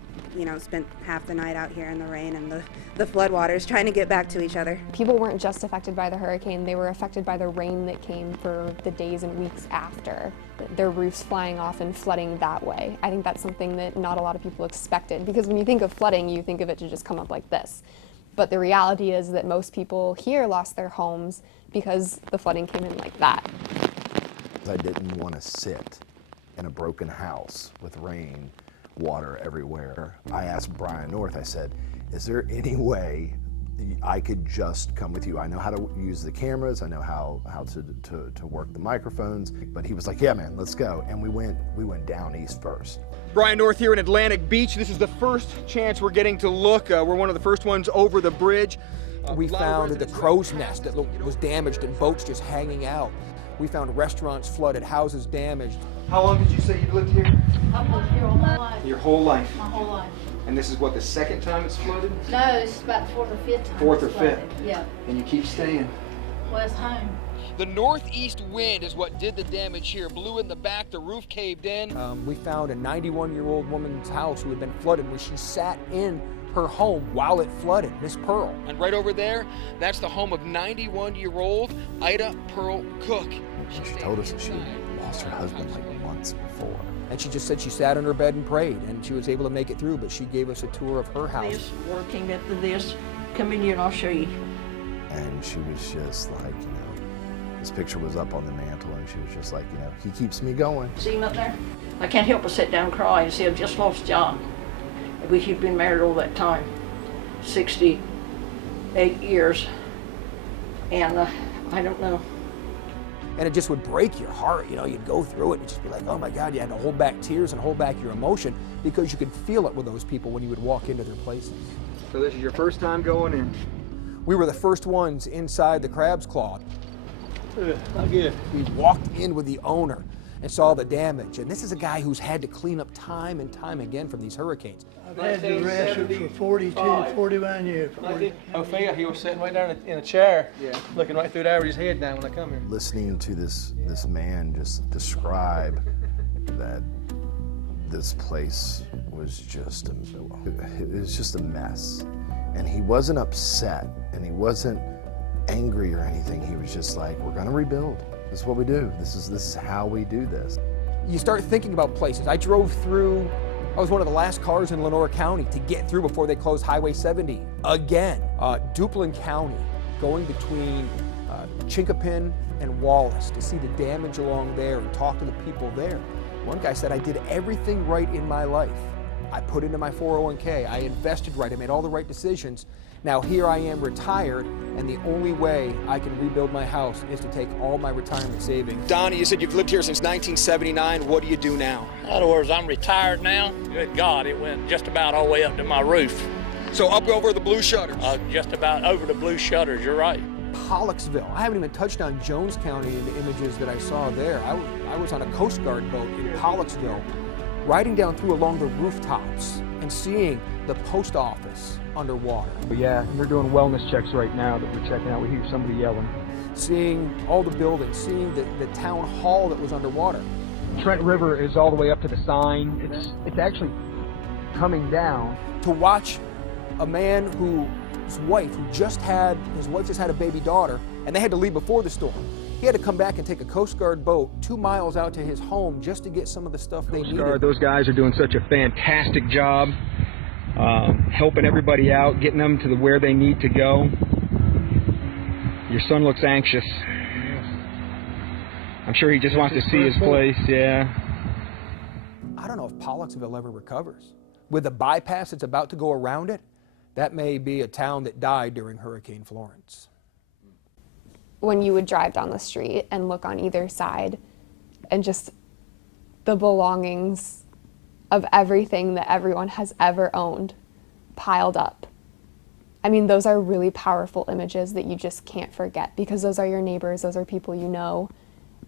spent half the night out here in the rain and the floodwaters trying to get back to each other. People weren't just affected by the hurricane, they were affected by the rain that came for the days and weeks after. Their roofs flying off and flooding that way. I think that's something that not a lot of people expected, because when you think of flooding, you think of it to just come up like this. But the reality is that most people here lost their homes because the flooding came in like that. I didn't want to sit in a broken house with rain, water everywhere. I asked Brian North, I said, is there any way I could just come with you? I know how to use the cameras, I know how to work the microphones, but he was like, yeah man, let's go. And we went down east first. Brian North here in Atlantic Beach. This is the first chance we're getting to look. We're one of the first ones over the bridge. We found the crow's nest that was damaged and boats just hanging out. We found restaurants flooded, houses damaged. How long did you say you lived here? I've lived here all my life. Your whole life? My whole life. And this is what, the second time it's flooded? No, it's about the 4th or 5th time. 4th or it's flooded. 5th? Yeah. And you keep staying? Well, it's home. The northeast wind is what did the damage here. Blew in the back, the roof caved in. We found a 91-year-old woman's house who had been flooded where she sat in her home while it flooded, Miss Pearl. And right over there, that's the home of 91-year-old Ida Pearl Cook. She told us that she lost her husband like months before. And she just said she sat in her bed and prayed, and she was able to make it through, but she gave us a tour of her house. This, working at this, come in here and I'll show you. And she was just like, this picture was up on the mantle, and she was just like, he keeps me going. See him up there? I can't help but sit down and cry and see I've just lost John. We've been married all that time, 68 years, and I don't know. And it just would break your heart, you'd go through it and just be like, oh my God, you had to hold back tears and hold back your emotion because you could feel it with those people when you would walk into their places. So this is your first time going in? We were the first ones inside the Crab's Claw. Not good. We walked in with the owner and saw the damage. And this is a guy who's had to clean up time and time again from these hurricanes. I've had to rest for 42, 41 years. Ophelia, he was sitting right down in a chair, looking right through there with his head down when I come here. Listening to this man just describe that this place was just a mess. And he wasn't upset, and he wasn't angry or anything. He was just like, we're gonna rebuild. This is what we do. This is how we do this. You start thinking about places. I drove through, I was one of the last cars in Lenore County to get through before they closed Highway 70. Again, Duplin County, going between Chinkapin and Wallace to see the damage along there and talk to the people there. One guy said, I did everything right in my life. I put into my 401k, I invested right, I made all the right decisions. Now here I am retired, and the only way I can rebuild my house is to take all my retirement savings. Donnie, you said you've lived here since 1979. What do you do now? In other words, I'm retired now. Good God, it went just about all the way up to my roof. So up over the blue shutters? Just about over the blue shutters, you're right. Pollocksville. I haven't even touched on Jones County in the images that I saw there. I was on a Coast Guard boat in Pollocksville, riding down through along the rooftops and seeing the post office underwater. Yeah, and they're doing wellness checks right now that we're checking out. We hear somebody yelling. Seeing all the buildings, seeing the town hall that was underwater. Trent River is all the way up to the sign. It's actually coming down. To watch a man his wife just had a baby daughter, and they had to leave before the storm. He had to come back and take a Coast Guard boat 2 miles out to his home just to get some of the stuff they needed. Coast Guard, those guys are doing such a fantastic job, helping everybody out, getting them to where they need to go. Your son looks anxious. I'm sure he just wants to see his place, yeah. I don't know if Pollocksville ever recovers. With the bypass that's about to go around it, that may be a town that died during Hurricane Florence. When you would drive down the street and look on either side, and just the belongings of everything that everyone has ever owned piled up. I mean, those are really powerful images that you just can't forget, because those are your neighbors, those are people you know,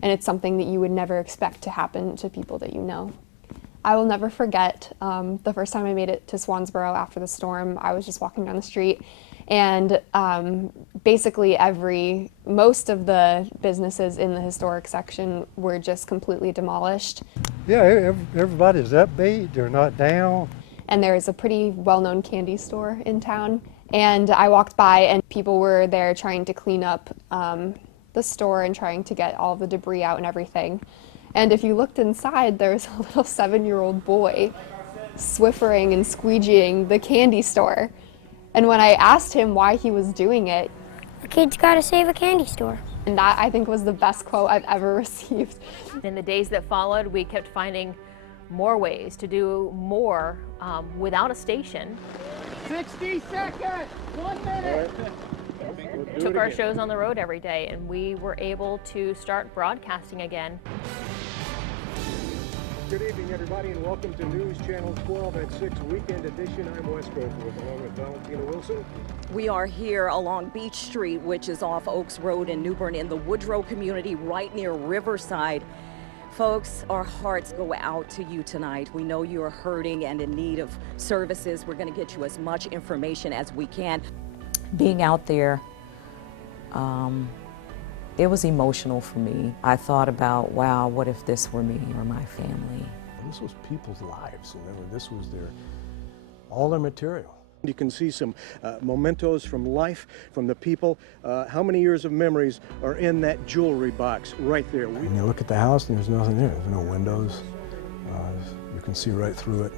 and it's something that you would never expect to happen to people that you know. I will never forget the first time I made it to Swansboro after the storm. I was just walking down the street, And basically most of the businesses in the historic section were just completely demolished. Yeah, everybody's upbeat, they're not down. And there is a pretty well-known candy store in town. And I walked by and people were there trying to clean up the store and trying to get all the debris out and everything. And if you looked inside, there was a little 7-year-old boy swiffering and squeegeeing the candy store. And when I asked him why he was doing it, "A kid's gotta save a candy store." And that, I think, was the best quote I've ever received. In the days that followed, we kept finding more ways to do more without a station. 60 seconds, 1 minute. Took our shows on the road every day, and we were able to start broadcasting again. Good evening, everybody, and welcome to News Channel 12 at 6 Weekend Edition. I'm Wes Goforth, along with Valentina Wilson. We are here along Beach Street, which is off Oaks Road in New Bern, in the Woodrow community right near Riverside. Folks, our hearts go out to you tonight. We know you are hurting and in need of services. We're going to get you as much information as we can. Being out there, it was emotional for me. I thought about, wow, what if this were me or my family? This was people's lives. Remember, this was all their material. You can see some mementos from life, from the people. How many years of memories are in that jewelry box right there? And you look at the house and there's nothing there. There's no windows. You can see right through it.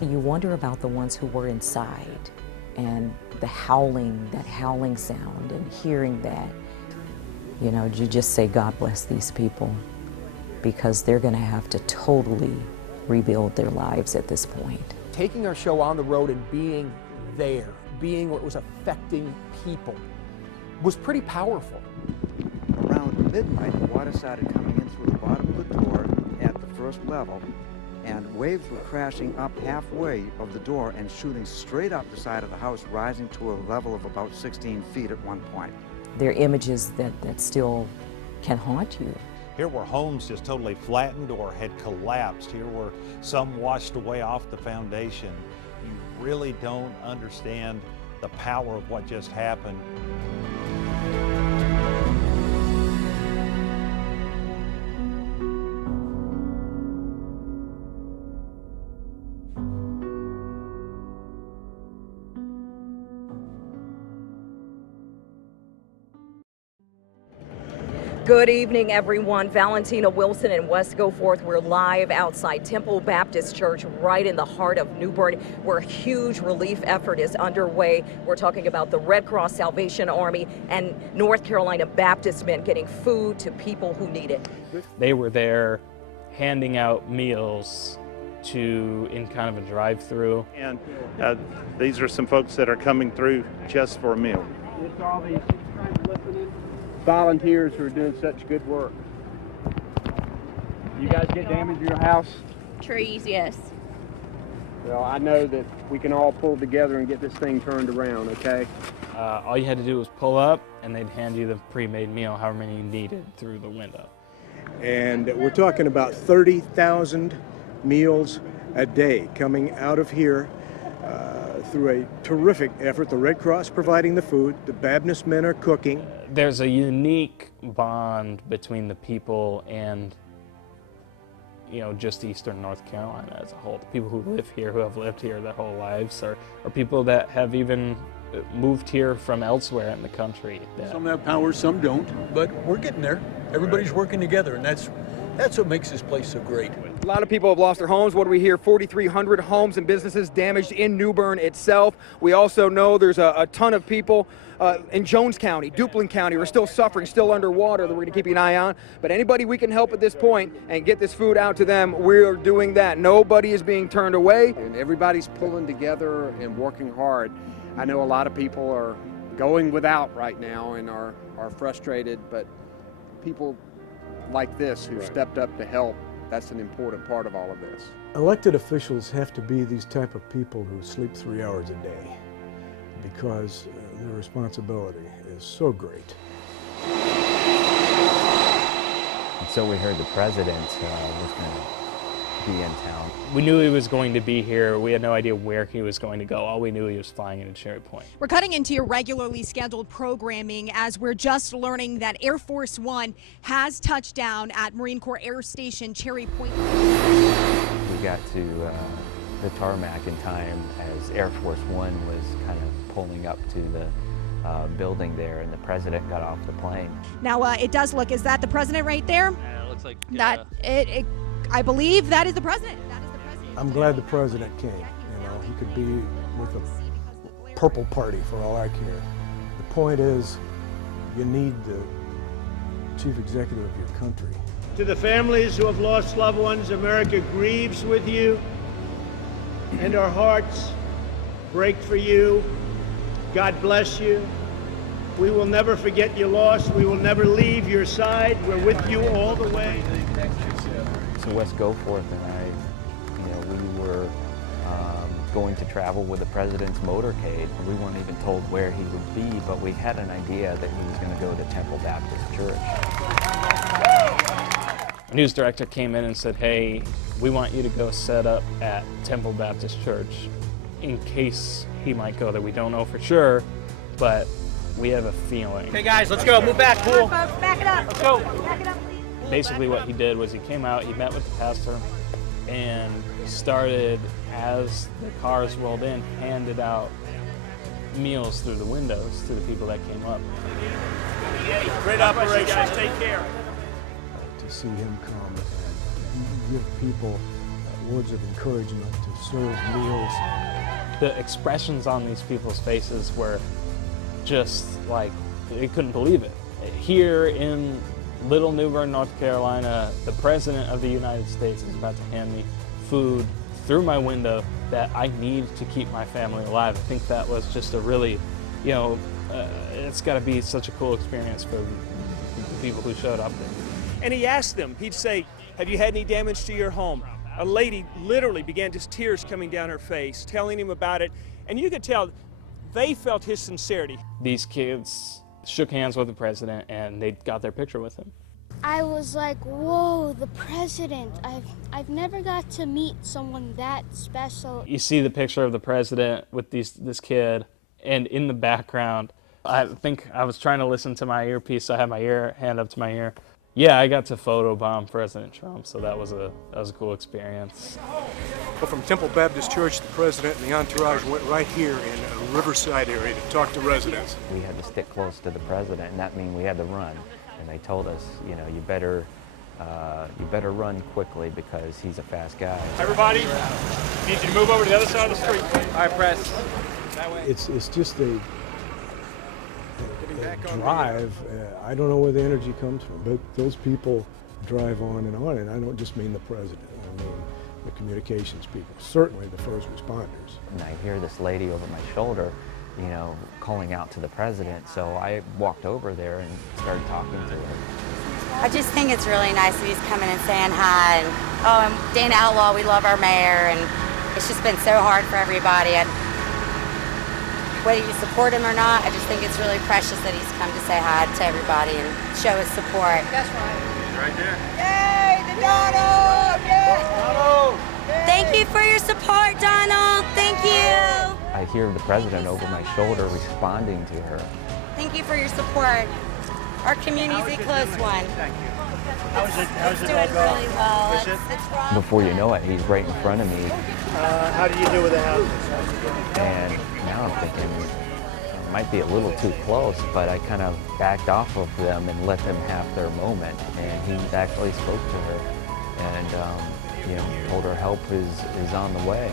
You wonder about the ones who were inside and the howling, that howling sound, and hearing that. You know, you just say, God bless these people, because they're going to have to totally rebuild their lives at this point. Taking our show on the road and being there, being what was affecting people, was pretty powerful. Around midnight, the water started coming in through the bottom of the door at the first level, and waves were crashing up halfway of the door and shooting straight up the side of the house, rising to a level of about 16 feet at one point. They're images that still can haunt you. Here were homes just totally flattened or had collapsed. Here were some washed away off the foundation. You really don't understand the power of what just happened. Good evening, everyone. Valentina Wilson and Wes Goforth. We're live outside Temple Baptist Church right in the heart of New Bern, where a huge relief effort is underway. We're talking about the Red Cross Salvation Army and North Carolina Baptist men getting food to people who need it. They were there handing out meals in kind of a drive-through. And these are some folks that are coming through just for a meal. It's all these volunteers who are doing such good work. You guys get damage in your house? Trees, yes. Well, I know that we can all pull together and get this thing turned around, okay? All you had to do was pull up and they'd hand you the pre-made meal, however many you needed, through the window. And we're talking about 30,000 meals a day coming out of here through a terrific effort. The Red Cross providing the food, the Baptist men are cooking. There's a unique bond between the people and, just Eastern North Carolina as a whole. The people who live here, who have lived here their whole lives, are people that have even moved here from elsewhere in the country. Some have power, some don't, but we're getting there. Everybody's working together, and that's what makes this place so great. A lot of people have lost their homes. What do we hear? 4,300 homes and businesses damaged in New Bern itself. We also know there's a ton of people in Jones County, Duplin County, who are still suffering, still underwater, that we're going to keep an eye on. But anybody we can help at this point and get this food out to them, we're doing that. Nobody is being turned away. And everybody's pulling together and working hard. I know a lot of people are going without right now and are frustrated, but people like this who stepped up to help, that's an important part of all of this. Elected officials have to be these type of people who sleep 3 hours a day, because their responsibility is so great. And so we heard the president was going to be in town. We knew he was going to be here. We had no idea where he was going to go. All we knew, he was flying into Cherry Point. We're cutting into your regularly scheduled programming as we're just learning that Air Force One has touched down at Marine Corps Air Station Cherry Point. We got to the tarmac in time as Air Force One was kind of pulling up to the building there, and the president got off the plane. Now it does look, is that the president right there? Yeah, it looks like That I believe that is the president. That is the president. I'm glad the president came. You know, he could be with a purple party for all I care. The point is, you need the chief executive of your country. To the families who have lost loved ones, America grieves with you, and our hearts break for you. God bless you. We will never forget your loss. We will never leave your side. We're with you all the way. So Wes Goforth and I, we were going to travel with the president's motorcade. We weren't even told where he would be, but we had an idea that he was going to go to Temple Baptist Church. A news director came in and said, hey, we want you to go set up at Temple Baptist Church in case he might go there. We don't know for sure, but we have a feeling. Okay, guys, let's go. Move back, cool. Back it up. Let's go. Back it up, please. Basically what he did was he came out, he met with the pastor, and started, as the cars rolled in, handed out meals through the windows to the people that came up. Great operation, guys. Take care. To see him come and give people words of encouragement, to serve meals. The expressions on these people's faces were just like, they couldn't believe it. Here in Little New Bern, North Carolina, the President of the United States is about to hand me food through my window that I need to keep my family alive. I think that was just a really, it's got to be such a cool experience for the people who showed up there. And he asked them, he'd say, have you had any damage to your home? A lady literally began just tears coming down her face, telling him about it. And you could tell they felt his sincerity. These kids shook hands with the president and they got their picture with him. I was like, whoa, the president. I've never got to meet someone that special. You see the picture of the president with this kid, and in the background, I think I was trying to listen to my earpiece, so I had my hand up to my ear. Yeah, I got to photobomb President Trump, so that was a cool experience. Well, from Temple Baptist Church, the president and the entourage went right here in a Riverside area to talk to residents. We had to stick close to the president, and that meant we had to run. And they told us, you better run quickly because he's a fast guy. Everybody, need you to move over to the other side of the street. All right, press. It's just a drive. I don't know where the energy comes from, but those people drive on, and I don't just mean the president. I mean the communications people, certainly the first responders. And I hear this lady over my shoulder, calling out to the president, so I walked over there and started talking to her. I just think it's really nice that he's coming and saying hi. And Dana Outlaw, we love our mayor, and it's just been so hard for everybody. And whether you support him or not, I just think it's really precious that he's come to say hi to everybody and show his support. That's right. He's right there. Yay, the Donald! Yay! Donald! Thank you for your support, Donald. Thank you. I hear the president over my shoulder responding to her. Thank you for your support. Our community's a close one. Thank you. It's doing really well. It's Before you know it, he's right in front of me. How do you do with the house? And now I'm thinking it might be a little too close, but I kind of backed off of them and let them have their moment. And he actually spoke to her and told her help is on the way.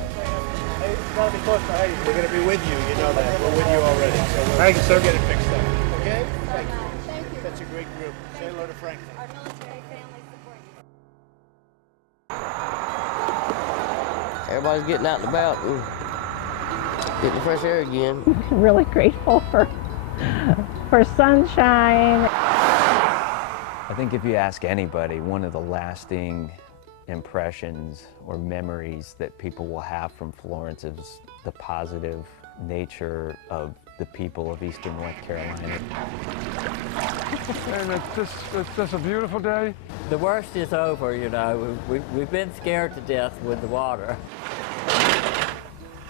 Hey, it's gotta be close to Heidi. We're gonna be with you. You know that. We're with you already. So thank you, sir. Get it fixed up. Okay? Thank you. That's a great group. Say hello to Franklin. Our military family support you. Everybody's getting out and about and getting fresh air again. Really grateful for sunshine. I think if you ask anybody, one of the lasting impressions or memories that people will have from Florence is the positive nature of the people of Eastern North Carolina. And it's just a beautiful day. The worst is over, you know. We've been scared to death with the water.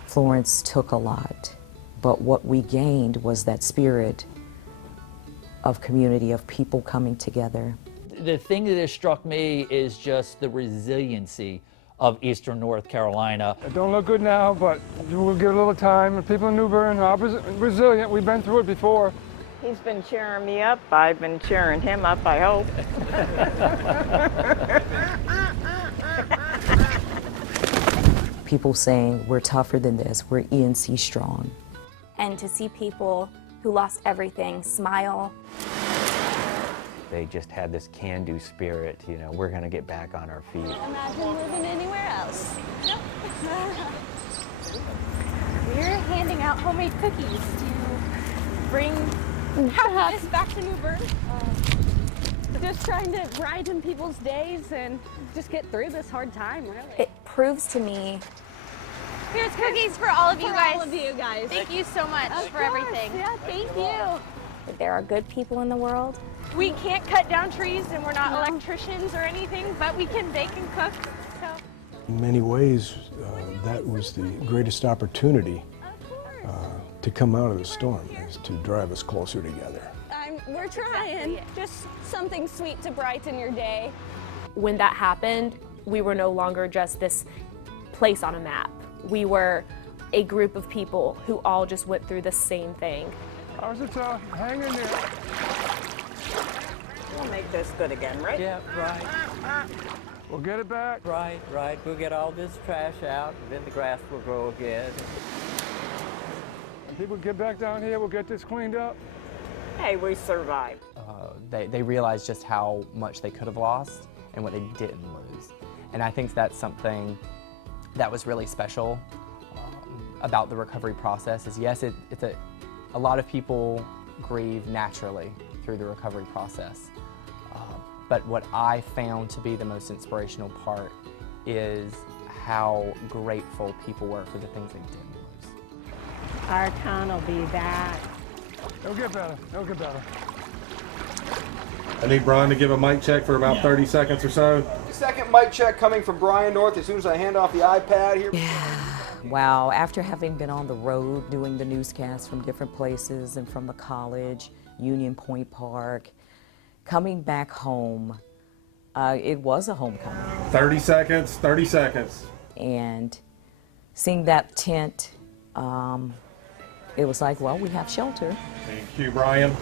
Florence took a lot, but what we gained was that spirit of community, of people coming together. The thing that has struck me is just the resiliency of Eastern North Carolina. It don't look good now, but we'll give it a little time. The people in New Bern are resilient. We've been through it before. He's been cheering me up. I've been cheering him up, I hope. People saying, we're tougher than this, we're ENC strong. And to see people who lost everything smile. They just had this can-do spirit, you know, we're gonna get back on our feet. Imagine living anywhere else. Nope. We're handing out homemade cookies to bring happiness back to New Bern. Just trying to brighten people's days and just get through this hard time, really. It proves to me. Here's cookies for all of you guys. All of you guys. Thank you so much for everything. Yeah, thank you. That there are good people in the world. We can't cut down trees and we're not electricians or anything, but we can bake and cook. So. In many ways, that was the greatest opportunity to come out of the storm, is to drive us closer together. We're trying. Just something sweet to brighten your day. When that happened, we were no longer just this place on a map. We were a group of people who all just went through the same thing. How's it hang in there? We'll make this good again, right? Yeah, right. We'll get it back. Right. We'll get all this trash out, and then the grass will grow again. When people get back down here, we'll get this cleaned up. Hey, we survived. They realized just how much they could have lost and what they didn't lose. And I think that's something that was really special about the recovery process is, yes, a lot of people grieve naturally through the recovery process. But what I found to be the most inspirational part is how grateful people were for the things they didn't lose. Our town will be back. It'll get better. It'll get better. I need Brian to give a mic check for about 30 seconds or so. Second mic check coming from Brian North as soon as I hand off the iPad here. Wow, after having been on the road doing the newscasts from different places and from the college, Union Point Park, coming back home, it was a homecoming. 30 seconds, 30 seconds. And seeing that tent, it was like, well, we have shelter. Thank you, Brian.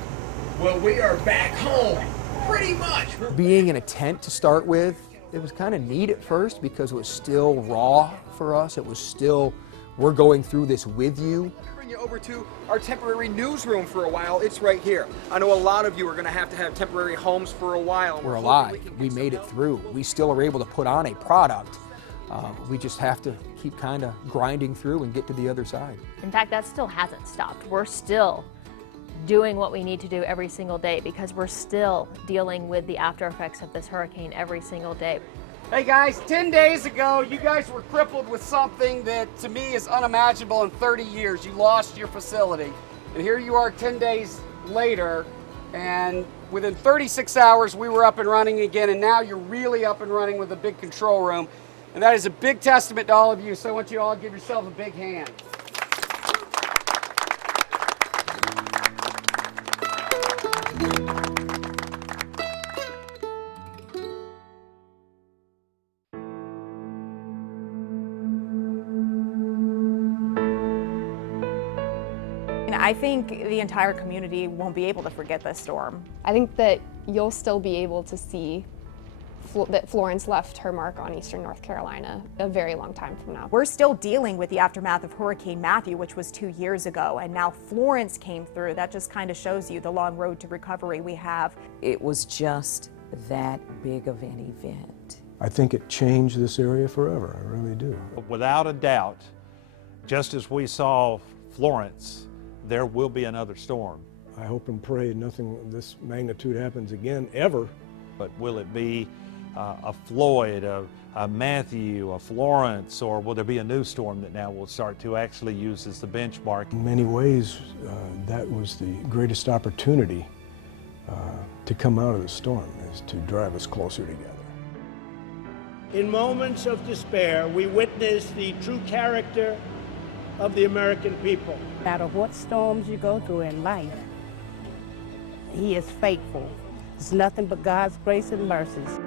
Well, we are back home, pretty much. Being in a tent to start with, it was kind of neat at first because it was still raw for us. It was still, we're going through this with you. Bring you over to our temporary newsroom for a while. It's right here. I know a lot of you are going to have temporary homes for a while. We're alive. We made it through. We still are able to put on a product. We just have to keep kind of grinding through and get to the other side. In fact, that still hasn't stopped. We're still doing what we need to do every single day because we're still dealing with the after effects of this hurricane every single day. Hey guys, 10 days ago, you guys were crippled with something that to me is unimaginable in 30 years. You lost your facility. And here you are 10 days later, and within 36 hours, we were up and running again, and now you're really up and running with a big control room. And that is a big testament to all of you, so I want you all to give yourselves a big hand. I think the entire community won't be able to forget this storm. I think that you'll still be able to see that Florence left her mark on Eastern North Carolina a very long time from now. We're still dealing with the aftermath of Hurricane Matthew, which was 2 years ago, and now Florence came through. That just kind of shows you the long road to recovery we have. It was just that big of an event. I think it changed this area forever, I really do. Without a doubt, just as we saw Florence, there will be another storm. I hope and pray nothing of this magnitude happens again, ever. But will it be a Floyd, a Matthew, a Florence, or will there be a new storm that now will start to actually use as the benchmark? In many ways, that was the greatest opportunity to come out of the storm, is to drive us closer together. In moments of despair, we witness the true character of the American people. No matter what storms you go through in life, He is faithful. It's nothing but God's grace and mercies.